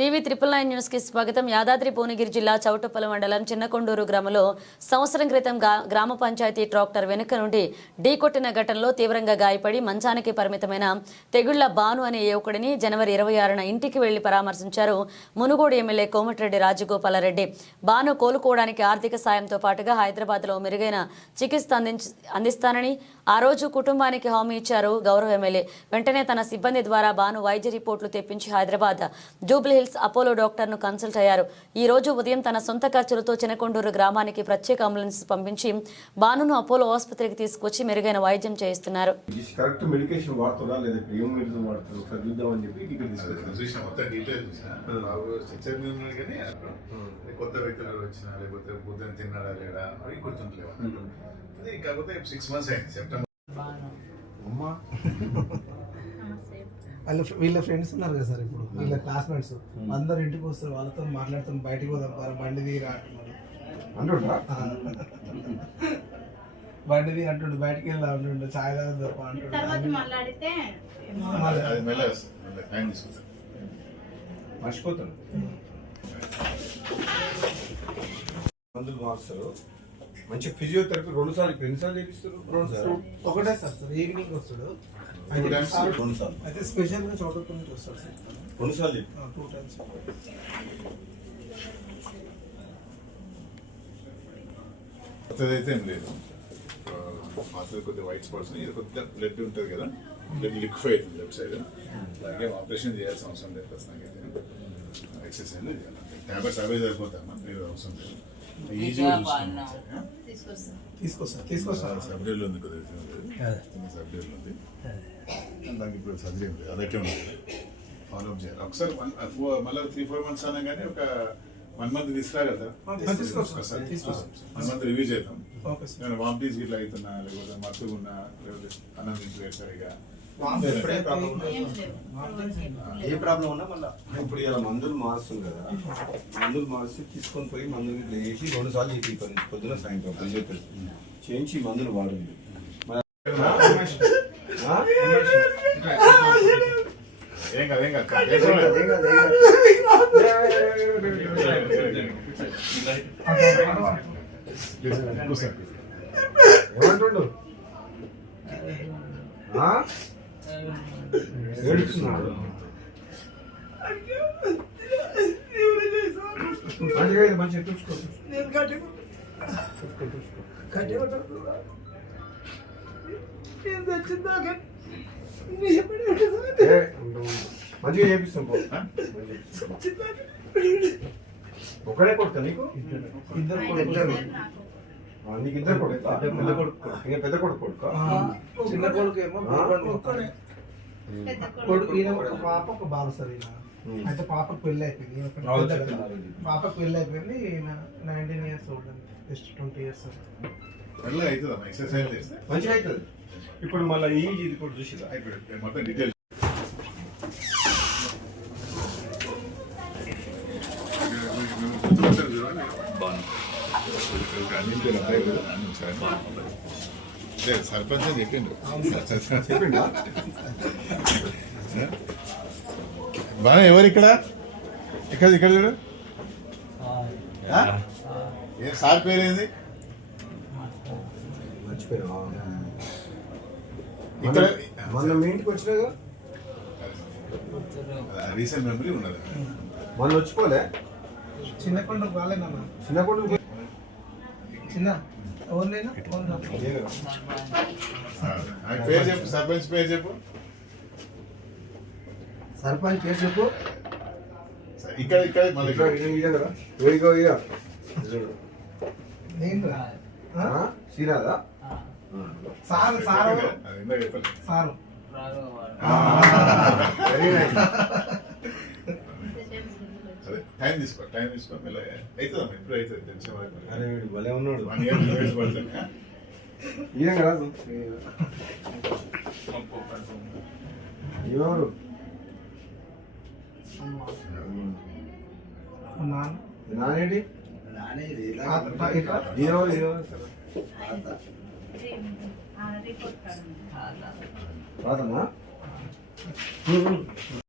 TV triple nine న్యూస్కి స్వాగతం. యాదాద్రి భువనగిరి జిల్లా చౌటుప్పల మండలం చిన్నకొండూరు గ్రామంలో సంవత్సరం క్రితం గ్రామ పంచాయతీ ట్రాక్టర్ వెనుక నుండి ఢీకొట్టిన ఘటనలో తీవ్రంగా గాయపడి మంచానికి పరిమితమైన తెగుళ్ళ బాను అనే యువకుడిని జనవరి ఇరవై ఆరున ఇంటికి వెళ్ళి పరామర్శించారు మునుగోడు ఎమ్మెల్యే కోమటిరెడ్డి రాజగోపాలరెడ్డి. బాను కోలుకోవడానికి ఆర్థిక సాయంతో పాటుగా హైదరాబాద్లో మెరుగైన చికిత్స అందించి అందిస్తానని ఆ రోజు కుటుంబానికి హామీ ఇచ్చారు గౌరవ ఎమ్మెల్యే. వెంటనే తన సిబ్బంది ద్వారా బాను వైద్య రిపోర్టులు తెప్పించి హైదరాబాద్ జూబ్లీహిల్స్ హిల్స్ అపోలో డాక్టర్ను కన్సల్ట్ అయ్యారు. ఈ రోజు ఉదయం తన సొంత ఖర్చులతో చినకొండూరు గ్రామానికి ప్రత్యేక అంబులెన్స్ పంపించి బానును అపోలో ఆసుపత్రికి తీసుకొచ్చి మెరుగైన వైద్యం చేయిస్తున్నారు. కరెక్ట్ మెడికేషన్ వాడుతున్నా లేదా ఏం మెడిసిన్ వాడుతున్నా ఒకసారి చూద్దామని చెప్పి ఇక్కడ తీసుకొచ్చాను చూసిన మొత్తం డీటెయిల్ చూసిన. బాబు స్ట్రక్చర్ మీద ఉన్నాడు కానీ కొత్త వ్యక్తులు ఎవరు వచ్చినా లేకపోతే పొద్దున్న తిన్నాడా లేడా అవి గుర్తుంటలేవు అది కాకపోతే సిక్స్ మంత్స్ అయింది. సెప్టెంబర్ అమ్మా. వాళ్ళ వీళ్ళ ఫ్రెండ్స్ ఉన్నారు కదా సార్ ఇప్పుడు వీళ్ళ క్లాస్మేట్స్ అందరు ఇంటికి వస్తారు వాళ్ళతో మాట్లాడుతాం బయటికి పోదాం పర బండి దిగి రా అంటున్నారు. అంటుంటా ఆ. బండి దిగి అంటుండు బయటికి వెళ్దా అంటుండు చాయ్ తాగుదా అంటుండు. మర్చిపోతాను. మందులు మారుస్తారు. మంచి ఫిజియోథెరపీ రెండు సార్లు ఇప్పుడు ఎన్నిసార్లు చేపిస్తారు రెండు సార్లు. ఒకటే సార్ సార్ ఈవినింగ్ వస్తాడు. అయితే? రెండు సార్లు. అయితే స్పెషల్గా చోటప్పటి నుంచి వస్తాడు సార్. రెండు సార్లు టూ టైమ్స్. అయితే ఏం లేదు. మాత్రం కొద్దిగా వైట్ స్పాట్స్ ఇది కొద్దిగా బ్లడ్ ఉంటుంది కదా. బ్లడ్ లిక్విడ్ అవుతుంది లెఫ్ట్ సైడ్ అలాగే ఆపరేషన్ చేయాల్సిన అవసరం లేదు ప్రస్తుతానికి అయితే ఎక్సర్సైజ్ చేయాలి ట్యాబ్లెట్స్ అవే సరిపోతామా మీరు అవసరం లేదు. ఈజీగా చూసుకుంటాం తీసుకొస్తాం. తీసుకొస్తా తీసుకొస్తా. సబ్జెక్టులో ఉంది కదా ఉంది. దానికి ఇప్పుడు సర్జరీ ఉంది. అదైతే ఉంది? ఫాలో అప్ చేయాలి. ఒకసారి వన్ ఫోర్ మళ్ళీ త్రీ ఫోర్ మంత్స్ అన్నా కానీ ఒక one month one month review చేద్దాం. నేను వామిటీస్ ఇట్లా అవుతున్నా లేకపోతే మత్తుగా ఉన్నా లేకపోతే అన్నం తింటలేదు సరిగా ఇప్పుడే ప్రాబ్లం ఏం ప్రాబ్లం ఉన్నా మళ్ళీ. ఇప్పుడు ఇలా మందులు మారుస్తుంది కదా. మందులు మార్చి తీసుకొని పోయి మందులు వేసి రెండు సార్లు పని పొద్దున సాయంత్రం ఫిజియోథెరపీ చేయించి మందులు కాదు. కూర్చోండి. ఏమంటుండు? ఏడుస్తున్నాడు మంచిగా మంచిగా చూసుకో చూసుకో చూసుకో కట్టి నేను తెచ్చిందాక ఏ, ఉండు, ఉండు. మంచిగా చేపిస్తాం పో ఆ? ఒకడే కొడుతా నీకు ఇద్దరు ఇద్దరు. నాకు ఇద్దరు కొడుకు పెద్ద కొడుకు ఇంకా పెద్ద కొడుకు కొడుక చిన్న కొడుకు ఏమో కొడుకు. ఈయన ఒక పాప ఒక బాబు సార్ ఈయన. అయితే పాపకు పెళ్ళి అయిపోయింది. ఈయన పెద్ద కదా. పాపకు పెళ్ళి అయిపోయింది. ఈయన నైన్టీన్ ఇయర్స్ ఓల్డ్ అండి. జస్ట్ ట్వంటీ ఇయర్స్ మెల్లగా అవుతుందమ్మా? ఎక్సర్సైజ్ చేస్తే? మంచిగా అవుతుంది. ఇప్పుడు మళ్ళీ ఈ ఇది కూడా చూసిరా? అయిపోయింది. మొత్తం డీటెయిల్స్ సర్పంచ్ అని చెప్పిండు చెప్పిండా బాగా ఎవరు ఇక్కడ ఇక్కడ ఇక్కడ చూడు? ఏ సార్ పేరేంది మర్చిపోయినా ఇక్కడ మొన్న మీ ఇంటికి వచ్చినాగా రీసెంట్ మెమరీ ఉన్నది మొన్న వచ్చిపోలే చిన్న కొండకు రాలేనన్న చిన్న కొడుకు చిన్న పేరు? చెప్పు సర్పంచ్ పేరు చెప్పు. సర్పంచ్ పేరు చెప్పు. ఇక్కడ ఇక్కడ మళ్ళీ వేడిగా ఇక? శ్రీనాథా? Sir sir. Sir. Very nice అదే టైం తీసుకో టైం తీసుకో మెల్లగా. అవుతుందమ్మా ఇప్పుడు అవుతుంది టెన్షన్ భలే ఉన్నాడు. వన్ ఇయర్ టూ ఇయర్స్ పడుతుంది? ఈయన కాదు. ఎవరు? రాదమ్మా